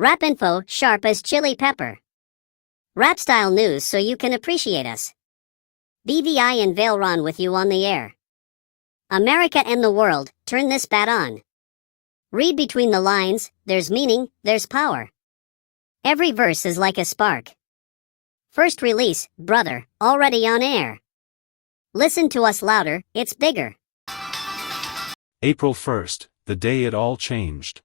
Rapinfo, sharp as chili pepper. Rap style news so you can appreciate us. BVI and Vailron with you on the air. America and the world, turn this bat on. Read between the lines, there's meaning, there's power. Every verse is like a spark. First release, brother, already on air. Listen to us louder, it's bigger. April 1st, the day it all changed.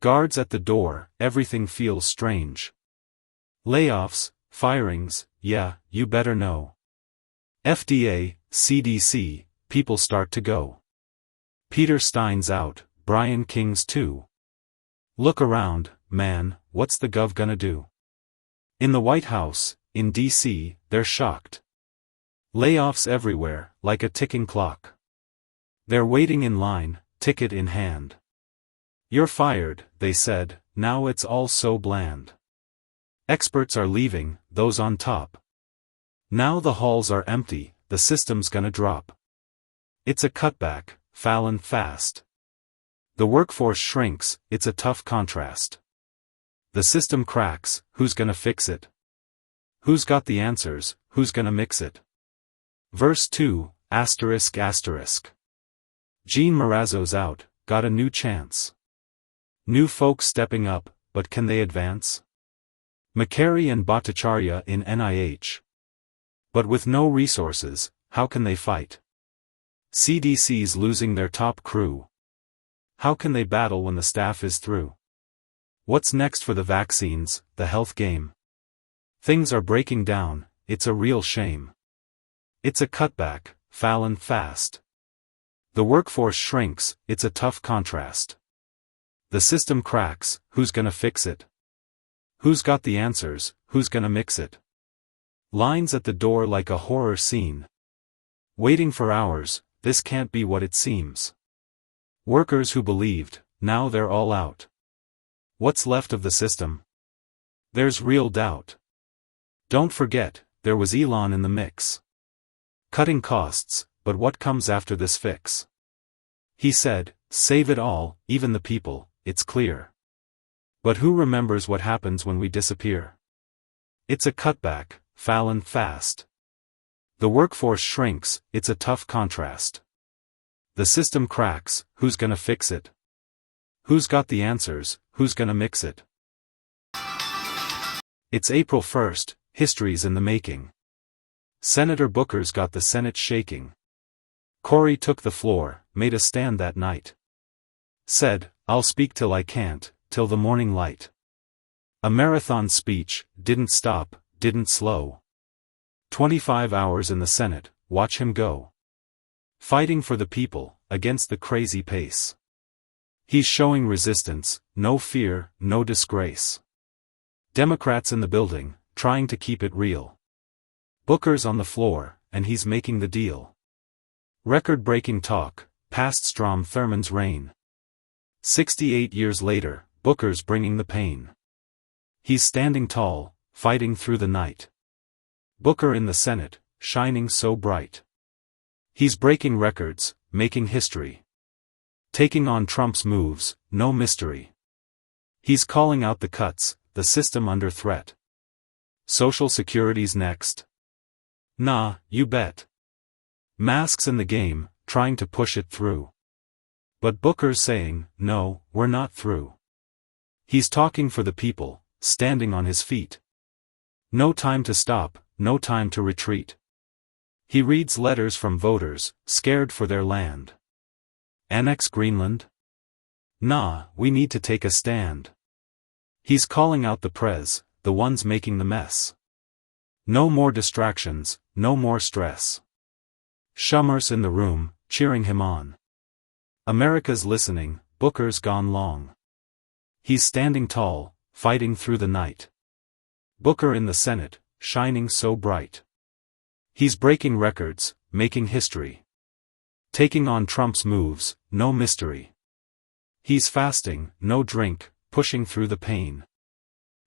Guards at the door, everything feels strange. Layoffs, firings, yeah, you better know. FDA, CDC, people start to go. Peter Stein's out, Brian King's too. Look around, man, what's the gov gonna do? In the White House, in D.C., they're shocked. Layoffs everywhere, like a ticking clock. They're waiting in line, ticket in hand. You're fired, they said, now it's all so bland. Experts are leaving, those on top. Now the halls are empty, the system's gonna drop. It's a cutback, foul and fast. The workforce shrinks, it's a tough contrast. The system cracks, who's gonna fix it? Who's got the answers, who's gonna mix it? Verse 2, asterisk asterisk. Gene Marazzo's out, got a new chance. New folks stepping up, but can they advance? McCary and Bhattacharya in NIH. But with no resources, how can they fight? CDC's losing their top crew. How can they battle when the staff is through? What's next for the vaccines, the health game? Things are breaking down, it's a real shame. It's a cutback, foul and fast. The workforce shrinks, it's a tough contrast. The system cracks, who's gonna fix it? Who's got the answers, who's gonna mix it? Lines at the door like a horror scene. Waiting for hours, this can't be what it seems. Workers who believed, now they're all out. What's left of the system? There's real doubt. Don't forget, there was Elon in the mix. Cutting costs, but what comes after this fix? He said, save it all, even the people, it's clear. But who remembers what happens when we disappear? It's a cutback, foul and fast. The workforce shrinks, it's a tough contrast. The system cracks, who's gonna fix it? Who's got the answers, who's gonna mix it? It's April 1st, history's in the making. Senator Booker's got the Senate shaking. Cory took the floor, made a stand that night. Said, I'll speak till I can't, till the morning light. A marathon speech, didn't stop, didn't slow. 25 hours in the Senate, watch him go. Fighting for the people, against the crazy pace. He's showing resistance, no fear, no disgrace. Democrats in the building, trying to keep it real. Booker's on the floor, and he's making the deal. Record-breaking talk, past Strom Thurmond's reign. 68 years later, Booker's bringing the pain. He's standing tall, fighting through the night. Booker in the Senate, shining so bright. He's breaking records, making history. Taking on Trump's moves, no mystery. He's calling out the cuts, the system under threat. Social Security's next. Nah, you bet. Masks in the game, trying to push it through. But Booker's saying, no, we're not through. He's talking for the people, standing on his feet. No time to stop, no time to retreat. He reads letters from voters, scared for their land. Annex Greenland? Nah, we need to take a stand. He's calling out the prez, the ones making the mess. No more distractions, no more stress. Schumer's in the room, cheering him on. America's listening, Booker's gone long. He's standing tall, fighting through the night. Booker in the Senate, shining so bright. He's breaking records, making history. Taking on Trump's moves, no mystery. He's fasting, no drink, pushing through the pain.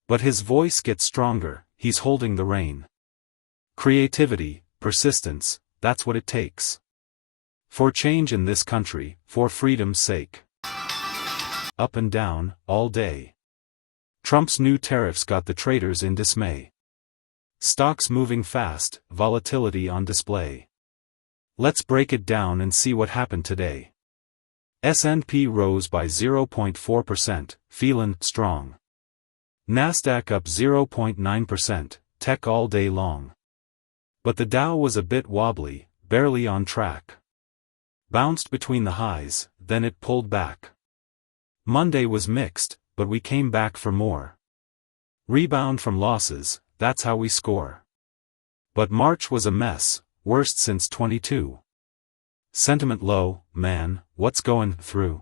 But his voice gets stronger, he's holding the rein. Creativity, persistence, that's what it takes. For change in this country, for freedom's sake. Up and down, all day. Trump's new tariffs got the traders in dismay. Stocks moving fast, volatility on display. Let's break it down and see what happened today. S&P rose by 0.4%, feelin' strong. Nasdaq up 0.9%, tech all day long. But the Dow was a bit wobbly, barely on track. Bounced between the highs, then it pulled back. Monday was mixed, but we came back for more. Rebound from losses, that's how we score. But March was a mess, worst since 22. Sentiment low, man, what's going through?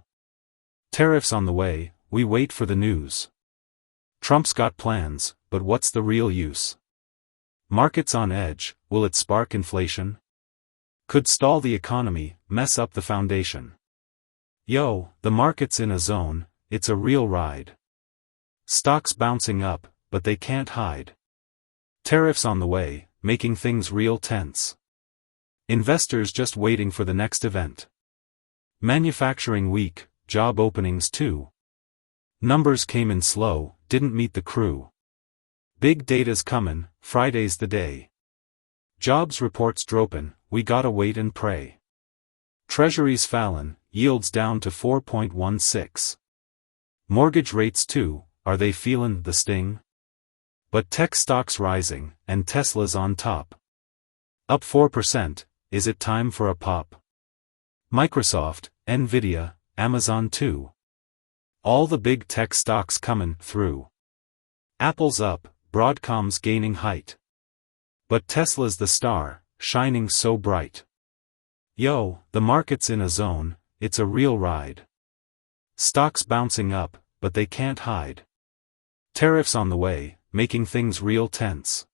Tariffs on the way, we wait for the news. Trump's got plans, but what's the real use? Markets on edge, will it spark inflation? Could stall the economy, mess up the foundation. Yo, the market's in a zone, it's a real ride. Stocks bouncing up, but they can't hide. Tariffs on the way, making things real tense. Investors just waiting for the next event. Manufacturing weak, job openings too. Numbers came in slow, didn't meet the crew. Big data's comin', Friday's the day. Jobs reports dropin', we gotta wait and pray. Treasuries fallin', yields down to 4.16. Mortgage rates too, are they feelin' the sting? But tech stocks rising, and Tesla's on top. Up 4%, is it time for a pop? Microsoft, Nvidia, Amazon too. All the big tech stocks comin' through. Apple's up, Broadcom's gaining height. But Tesla's the star, shining so bright. Yo, the market's in a zone, it's a real ride. Stocks bouncing up, but they can't hide. Tariffs on the way, making things real tense.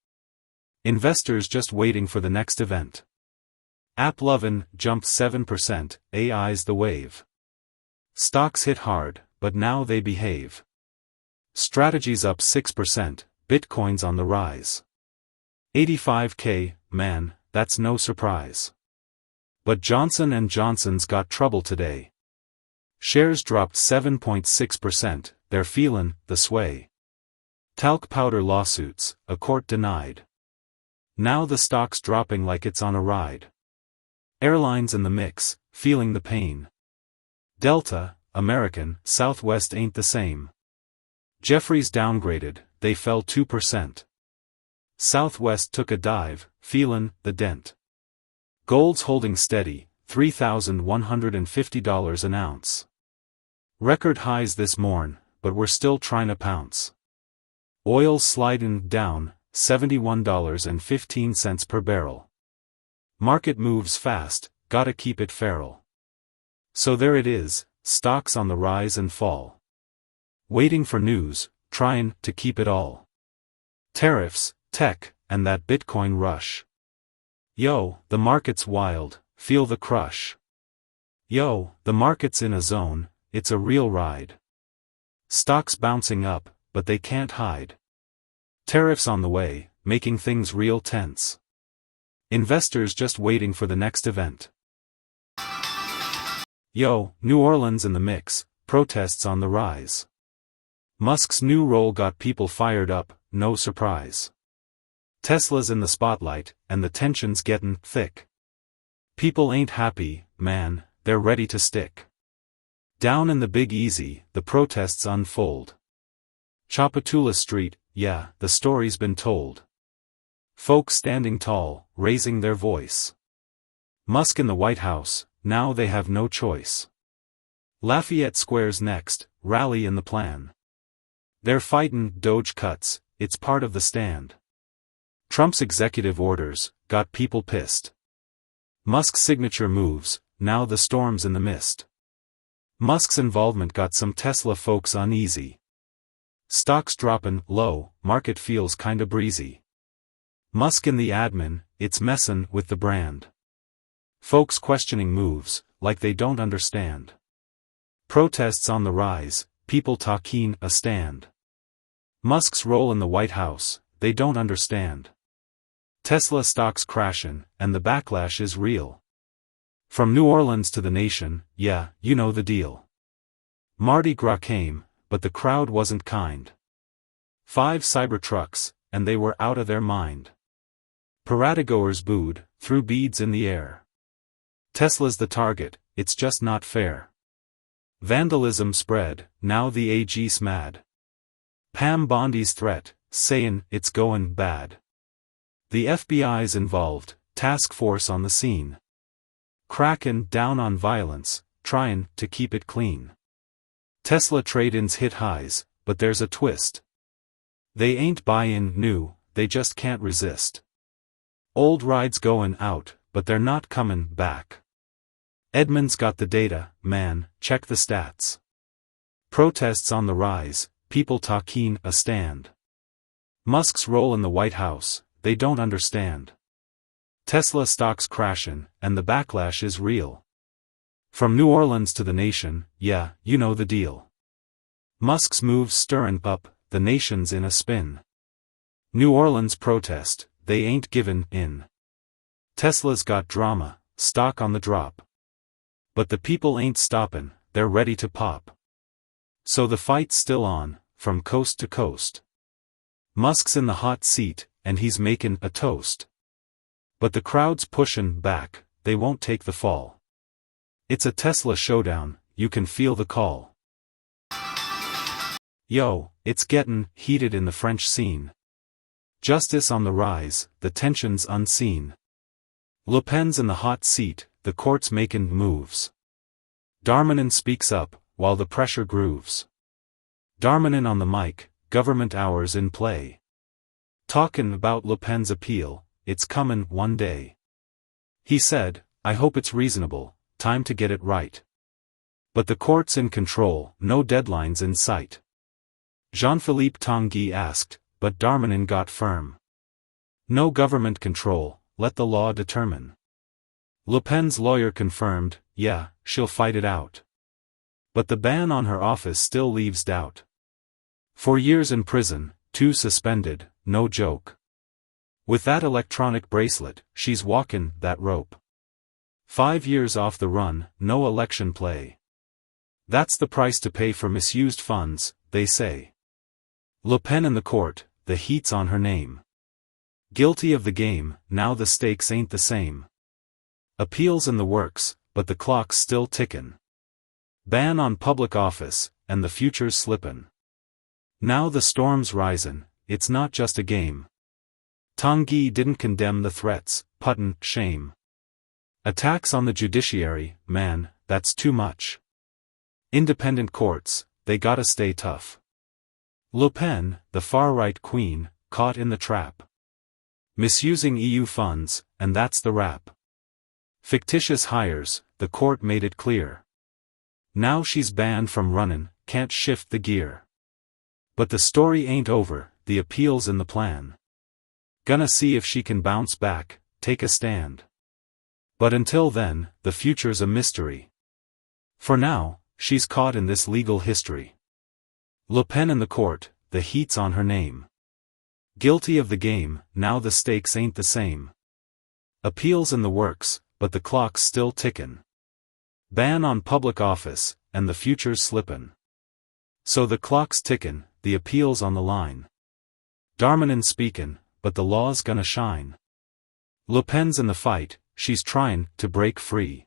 Investors just waiting for the next event. App lovin' jumped 7%, AI's the wave. Stocks hit hard, but now they behave. Strategies up 6%, Bitcoin's on the rise. 85K, man, that's no surprise. But Johnson & Johnson's got trouble today. Shares dropped 7.6%, they're feelin' the sway. Talc powder lawsuits, a court denied. Now the stock's dropping like it's on a ride. Airlines in the mix, feeling the pain. Delta, American, Southwest ain't the same. Jeffries downgraded, they fell 2%. Southwest took a dive, feelin' the dent. Gold's holding steady, $3,150 an ounce. Record highs this morn, but we're still trying to pounce. Oil's sliding down, $71.15 per barrel. Market moves fast, gotta keep it feral. So there it is, stocks on the rise and fall. Waiting for news, trying to keep it all. Tariffs, tech, and that Bitcoin rush. Yo, the market's wild, feel the crush. Yo, the market's in a zone, it's a real ride. Stocks bouncing up, but they can't hide. Tariffs on the way, making things real tense. Investors just waiting for the next event. Yo, New Orleans in the mix, protests on the rise. Musk's new role got people fired up, no surprise. Tesla's in the spotlight, and the tension's gettin' thick. People ain't happy, man, they're ready to stick. Down in the Big Easy, the protests unfold. Chapatula Street, yeah, the story's been told. Folks standing tall, raising their voice. Musk in the White House, now they have no choice. Lafayette Square's next, rally in the plan. They're fightin' Doge cuts, it's part of the stand. Trump's executive orders, got people pissed. Musk's signature moves, now the storm's in the mist. Musk's involvement got some Tesla folks uneasy. Stocks droppin' low, market feels kinda breezy. Musk in the admin, it's messin' with the brand. Folks questioning moves, like they don't understand. Protests on the rise, people talkin' a stand. Musk's role in the White House, they don't understand. Tesla stocks crashin', and the backlash is real. From New Orleans to the nation, yeah, you know the deal. Mardi Gras came, but the crowd wasn't kind. 5 Cybertrucks, and they were out of their mind. Paradagoers booed, threw beads in the air. Tesla's the target, it's just not fair. Vandalism spread, now the AG's mad. Pam Bondi's threat, sayin' it's goin' bad. The FBI's involved, task force on the scene. Crackin' down on violence, tryin' to keep it clean. Tesla trade-ins hit highs, but there's a twist. They ain't buyin' new, they just can't resist. Old rides goin' out, but they're not comin' back. Edmund's got the data, man, check the stats. Protests on the rise, people talking a stand. Musk's role in the White House, they don't understand. Tesla stocks crashin', and the backlash is real. From New Orleans to the nation, yeah, you know the deal. Musk's moves stirrin' up, the nation's in a spin. New Orleans protest, they ain't givin' in. Tesla's got drama, stock on the drop. But the people ain't stoppin', they're ready to pop. So the fight's still on, from coast to coast. Musk's in the hot seat, and he's makin' a toast. But the crowd's pushin' back, they won't take the fall. It's a Tesla showdown, you can feel the call. Yo, it's gettin' heated in the French scene. Justice on the rise, the tension's unseen. Le Pen's in the hot seat, the court's making moves. Darmanin speaks up, while the pressure grooves. Darmanin on the mic, government hours in play. Talkin' about Le Pen's appeal, it's comin' one day. He said, I hope it's reasonable, time to get it right. But the court's in control, no deadlines in sight. Jean-Philippe Tanguy asked, but Darmanin got firm. No government control, let the law determine. Le Pen's lawyer confirmed, yeah, she'll fight it out. But the ban on her office still leaves doubt. 4 years in prison, 2 suspended, no joke. With that electronic bracelet, she's walkin' that rope. 5 years off the run, no election play. That's the price to pay for misused funds, they say. Le Pen in the court, the heat's on her name. Guilty of the game, now the stakes ain't the same. Appeals in the works, but the clock's still tickin'. Ban on public office, and the future's slippin'. Now the storm's risin', it's not just a game. Tanguy didn't condemn the threats, puttin' shame. Attacks on the judiciary, man, that's too much. Independent courts, they gotta stay tough. Le Pen, the far-right queen, caught in the trap. Misusing EU funds, and that's the rap. Fictitious hires, the court made it clear. Now she's banned from runnin', can't shift the gear. But the story ain't over, the appeal's in the plan. Gonna see if she can bounce back, take a stand. But until then, the future's a mystery. For now, she's caught in this legal history. Le Pen in the court, the heat's on her name. Guilty of the game, now the stakes ain't the same. Appeals in the works, but the clock's still tickin'. Ban on public office, and the future's slippin'. So the clock's tickin', the appeal's on the line. Darmanin speakin', but the law's gonna shine. Le Pen's in the fight, she's tryin' to break free.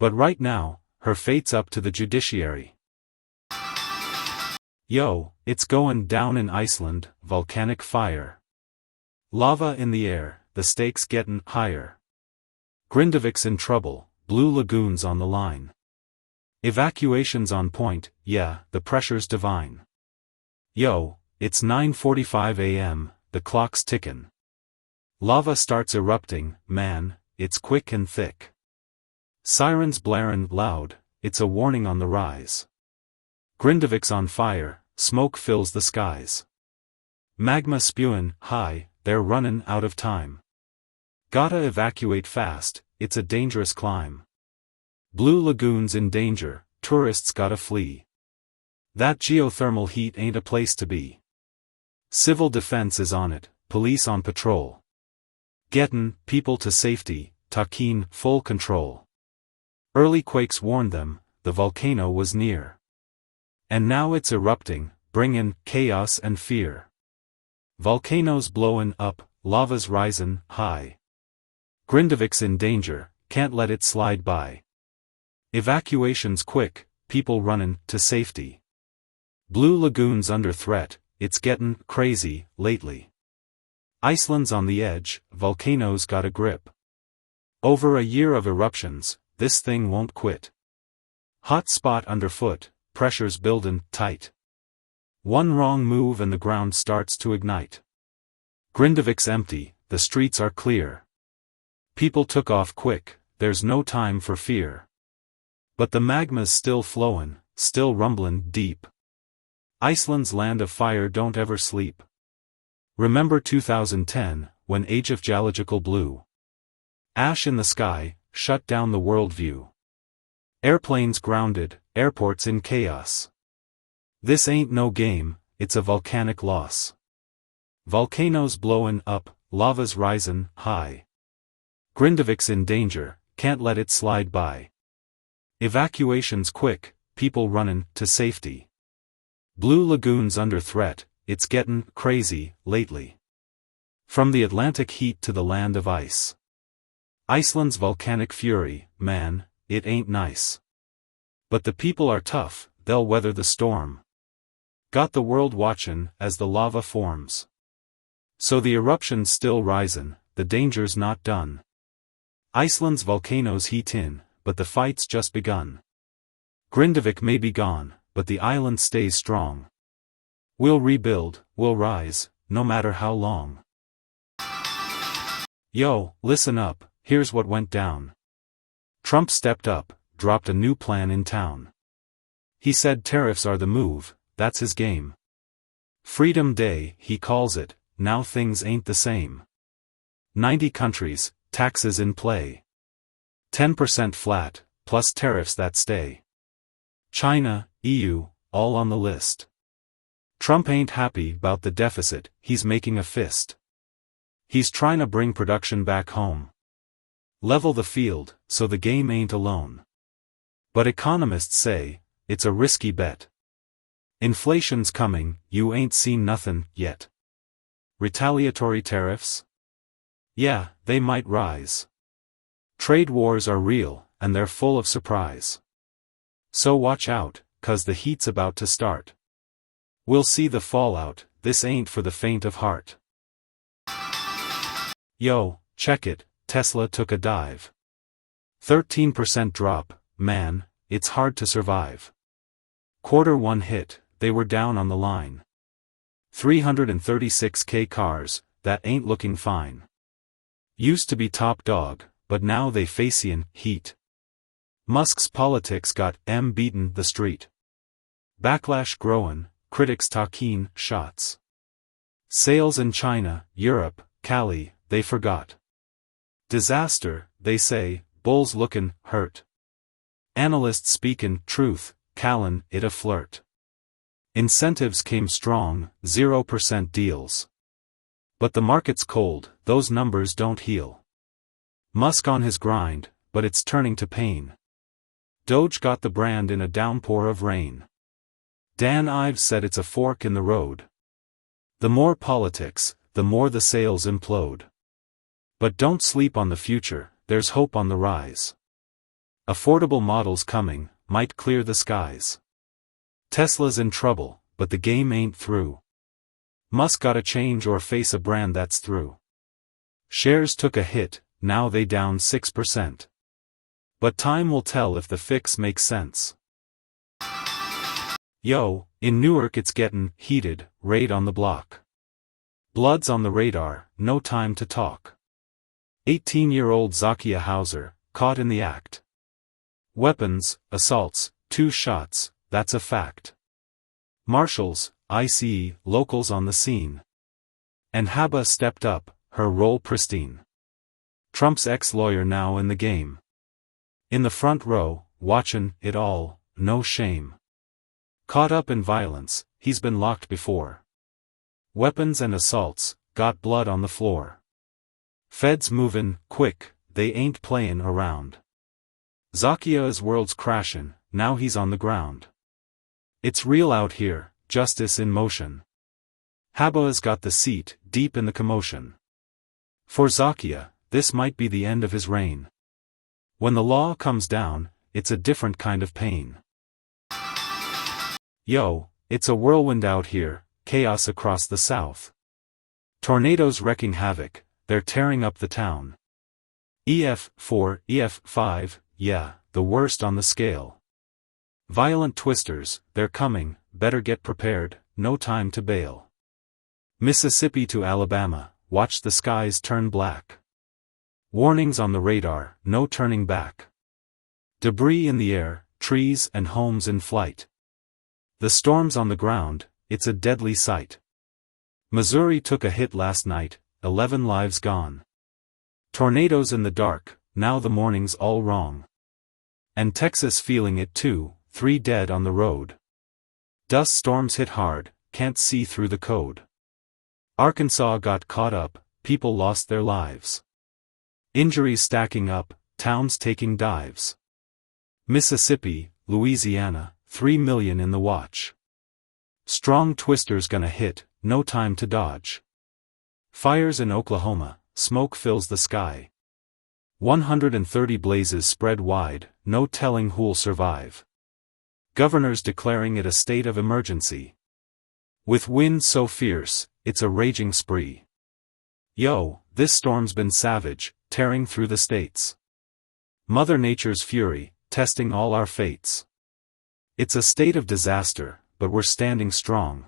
But right now, her fate's up to the judiciary. Yo, it's goin' down in Iceland, volcanic fire. Lava in the air, the stakes gettin' higher. Grindavik's in trouble, Blue Lagoon's on the line. Evacuation's on point, yeah, the pressure's divine. Yo, it's 9:45 a.m., the clock's tickin'. Lava starts erupting, man, it's quick and thick. Sirens blarin' loud, it's a warning on the rise. Grindavik's on fire, smoke fills the skies. Magma spewin' high, they're runnin' out of time. Gotta evacuate fast, it's a dangerous climb. Blue Lagoon's in danger, tourists gotta flee. That geothermal heat ain't a place to be. Civil defense is on it, police on patrol. Gettin' people to safety, Takin full control. Early quakes warned them, the volcano was near. And now it's erupting, bringin' chaos and fear. Volcanoes blowin' up, lava's risin' high. Grindavik's in danger, can't let it slide by. Evacuations quick, people runnin' to safety. Blue lagoons under threat, it's gettin' crazy lately. Iceland's on the edge, volcanoes got a grip. Over a year of eruptions, this thing won't quit. Hot spot underfoot, pressure's buildin' tight. One wrong move and the ground starts to ignite. Grindavik's empty, the streets are clear. People took off quick, there's no time for fear. But the magma's still flowin', still rumblin' deep. Iceland's land of fire don't ever sleep. Remember 2010, when Age of Geological blew. Ash in the sky, shut down the worldview. Airplanes grounded, airports in chaos. This ain't no game, it's a volcanic loss. Volcanoes blowin' up, lava's risin' high. Grindavik's in danger, can't let it slide by. Evacuations quick, people runnin' to safety. Blue lagoons under threat, it's gettin' crazy lately. From the Atlantic heat to the land of ice. Iceland's volcanic fury, man, it ain't nice. But the people are tough, they'll weather the storm. Got the world watchin' as the lava forms. So the eruption's still risin', the danger's not done. Iceland's volcanoes heat in, but the fight's just begun. Grindavik may be gone, but the island stays strong. We'll rebuild, we'll rise, no matter how long. Yo, listen up, here's what went down. Trump stepped up, dropped a new plan in town. He said tariffs are the move, that's his game. Freedom Day, he calls it, now things ain't the same. 90 countries, taxes in play. 10% flat, plus tariffs that stay. China, EU, all on the list. Trump ain't happy about the deficit, he's making a fist. He's trying to bring production back home. Level the field, so the game ain't alone. But economists say, it's a risky bet. Inflation's coming, you ain't seen nothin' yet. Retaliatory tariffs? Yeah, they might rise. Trade wars are real, and they're full of surprise. So watch out, 'cause the heat's about to start. We'll see the fallout, this ain't for the faint of heart. Yo, check it, Tesla took a dive. 13% drop, man, it's hard to survive. Q1 hit, they were down on the line. 336K cars, that ain't looking fine. Used to be top dog, but now they facin' heat. Musk's politics got beaten the street. Backlash growin', critics talkin' shots. Sales in China, Europe, Cali, they forgot. Disaster, they say, bulls lookin' hurt. Analysts speakin' truth, callin' it a flirt. Incentives came strong, 0% deals. But the market's cold, those numbers don't heal. Musk on his grind, but it's turning to pain. Doge got the brand in a downpour of rain. Dan Ives said it's a fork in the road. The more politics, the more the sales implode. But don't sleep on the future, there's hope on the rise. Affordable models coming, might clear the skies. Tesla's in trouble, but the game ain't through. Musk gotta change or face a brand that's through. Shares took a hit, now they down 6%. But time will tell if the fix makes sense. Yo, in Newark it's gettin' heated, raid on the block. Blood's on the radar, no time to talk. 18-year-old Zakia Hauser, caught in the act. Weapons, assaults, 2 shots, that's a fact. Marshals, ICE, locals on the scene. And Haba stepped up, her role pristine. Trump's ex-lawyer now in the game. In the front row, watchin' it all, no shame. Caught up in violence, he's been locked before. Weapons and assaults, got blood on the floor. Feds movin', quick, they ain't playin' around. Zakia's world's crashin', now he's on the ground. It's real out here, justice in motion. Haboa's got the seat, deep in the commotion. For Zakia, this might be the end of his reign. When the law comes down, it's a different kind of pain. Yo, it's a whirlwind out here, chaos across the south. Tornadoes wrecking havoc, they're tearing up the town. EF4, EF5, yeah, the worst on the scale. Violent twisters, they're coming, better get prepared, no time to bail. Mississippi to Alabama, watch the skies turn black. Warnings on the radar, no turning back. Debris in the air, trees and homes in flight. The storms on the ground, it's a deadly sight. Missouri took a hit last night, 11 lives gone. Tornadoes in the dark, now the morning's all wrong. And Texas feeling it too, 3 dead on the road. Dust storms hit hard, can't see through the code. Arkansas got caught up, people lost their lives. Injuries stacking up, towns taking dives. Mississippi, Louisiana, 3 million in the watch. Strong twisters gonna hit, no time to dodge. Fires in Oklahoma, smoke fills the sky. 130 blazes spread wide, no telling who'll survive. Governors declaring it a state of emergency. With winds so fierce, it's a raging spree. Yo, this storm's been savage, tearing through the states. Mother Nature's fury, testing all our fates. It's a state of disaster, but we're standing strong.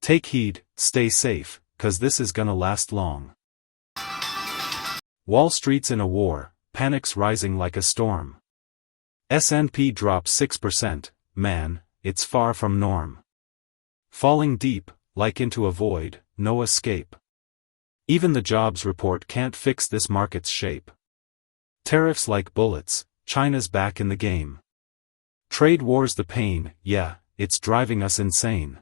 Take heed, stay safe, 'cause this is gonna last long. Wall Street's in a war, panic's rising like a storm. S&P drops 6%, man, it's far from norm. Falling deep, like into a void, no escape. Even the jobs report can't fix this market's shape. Tariffs like bullets, China's back in the game. Trade war's the pain, yeah, it's driving us insane.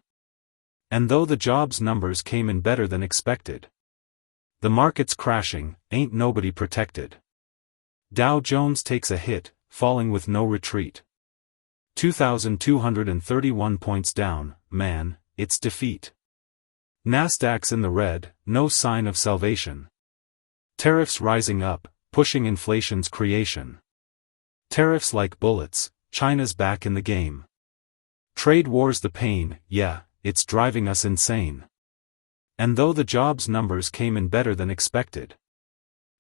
And though the jobs numbers came in better than expected, the market's crashing, ain't nobody protected. Dow Jones takes a hit, falling with no retreat. 2,231 points down, man, it's defeat. Nasdaq's in the red, no sign of salvation. Tariffs rising up, pushing inflation's creation. Tariffs like bullets, China's back in the game. Trade war's the pain, yeah, it's driving us insane. And though the jobs numbers came in better than expected,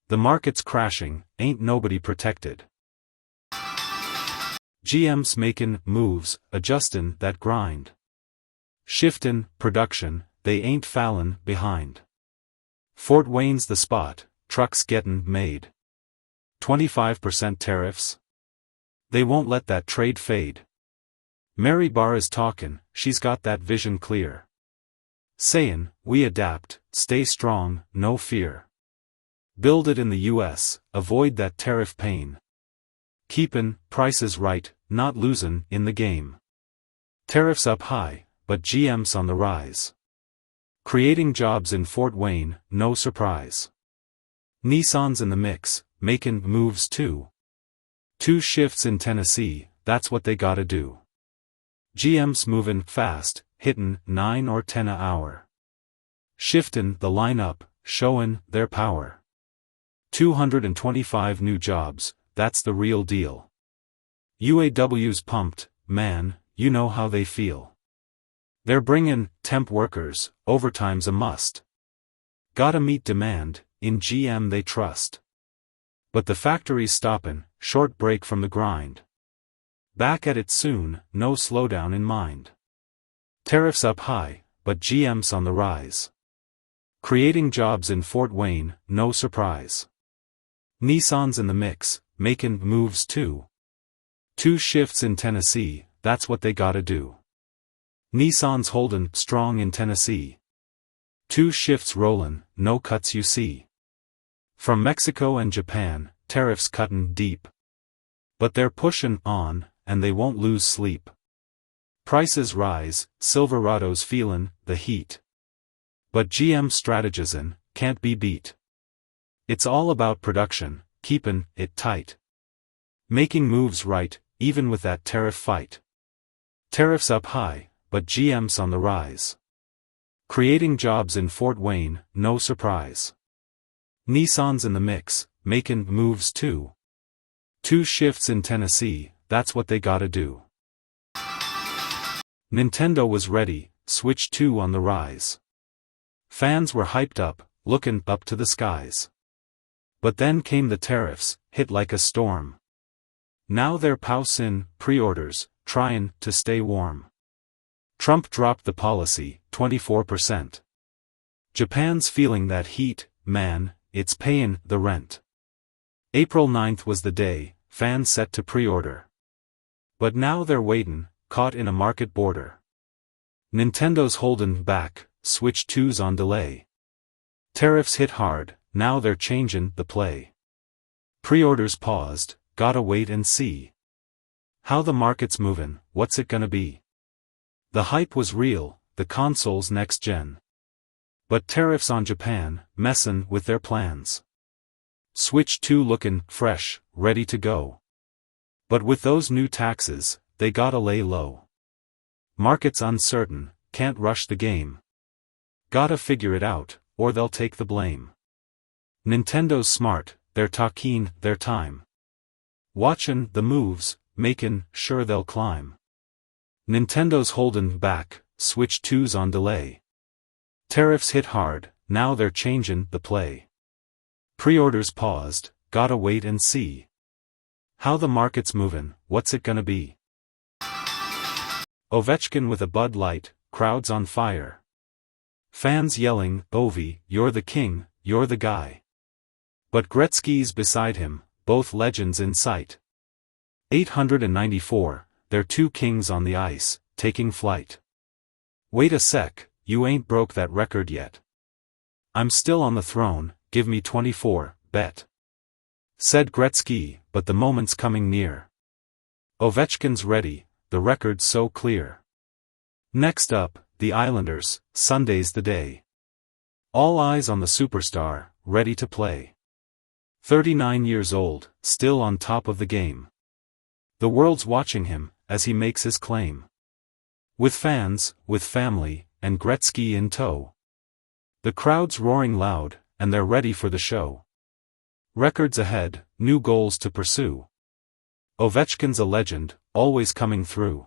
the market's crashing, ain't nobody protected. GM's making moves, adjustin' that grind. Shiftin' production, they ain't fallin' behind. Fort Wayne's the spot, trucks gettin' made. 25% tariffs? They won't let that trade fade. Mary Barr is talkin', she's got that vision clear. Sayin', we adapt, stay strong, no fear. Build it in the US, avoid that tariff pain. Keepin' prices right, not losin' in the game. Tariffs up high, but GM's on the rise. Creating jobs in Fort Wayne, no surprise. Nissan's in the mix, making moves too. 2 shifts in Tennessee, that's what they gotta do. GM's movin' fast, hittin' 9 or 10 a hour. Shiftin' the lineup, showin' their power. 225 new jobs, that's the real deal. UAW's pumped, man, you know how they feel. They're bringin' temp workers, overtime's a must. Gotta meet demand, in GM they trust. But the factory's stoppin', short break from the grind. Back at it soon, no slowdown in mind. Tariffs up high, but GM's on the rise. Creating jobs in Fort Wayne, no surprise. Nissan's in the mix, making moves too. 2 shifts in Tennessee, that's what they gotta do. Nissan's holdin' strong in Tennessee. 2 shifts rollin', no cuts you see. From Mexico and Japan, tariffs cuttin' deep. But they're pushin' on, and they won't lose sleep. Prices rise, Silverado's feelin' the heat. But GM strategizin' can't be beat. It's all about production, keepin' it tight. Making moves right, even with that tariff fight. Tariffs up high, but GM's on the rise. Creating jobs in Fort Wayne, no surprise. Nissan's in the mix, making moves too. 2 shifts in Tennessee, that's what they gotta do. Nintendo was ready, Switch 2 on the rise. Fans were hyped up, looking up to the skies. But then came the tariffs, hit like a storm. Now they're pousin' pre-orders, tryin' to stay warm. Trump dropped the policy, 24%. Japan's feeling that heat, man, it's payin' the rent. April 9th was the day, fans set to pre-order. But now they're waitin', caught in a market border. Nintendo's holdin' back, Switch 2's on delay. Tariffs hit hard, now they're changin' the play. Pre-orders paused, gotta wait and see. How the market's movin', what's it gonna be? The hype was real, the console's next gen. But tariffs on Japan, messin' with their plans. Switch 2 lookin' fresh, ready to go. But with those new taxes, they gotta lay low. Market's uncertain, can't rush the game. Gotta figure it out, or they'll take the blame. Nintendo's smart, they're talkin' their time. Watchin' the moves, makin' sure they'll climb. Nintendo's holdin' back, Switch 2's on delay. Tariffs hit hard, now they're changin' the play. Pre-orders paused, gotta wait and see. How the market's movin', what's it gonna be? Ovechkin with a Bud Light, crowds on fire. Fans yelling, Ovi, you're the king, you're the guy. But Gretzky's beside him, both legends in sight. 894, they're 2 kings on the ice, taking flight. Wait a sec, you ain't broke that record yet. I'm still on the throne, give me 24, bet. Said Gretzky, but the moment's coming near. Ovechkin's ready, the record's so clear. Next up, the Islanders, Sunday's the day. All eyes on the superstar, ready to play. 39 years old, still on top of the game. The world's watching him, as he makes his claim. With fans, with family, and Gretzky in tow. The crowd's roaring loud, and they're ready for the show. Records ahead, new goals to pursue. Ovechkin's a legend, always coming through.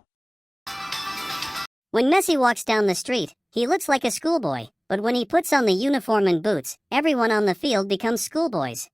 When Messi walks down the street, he looks like a schoolboy, but when he puts on the uniform and boots, everyone on the field becomes schoolboys.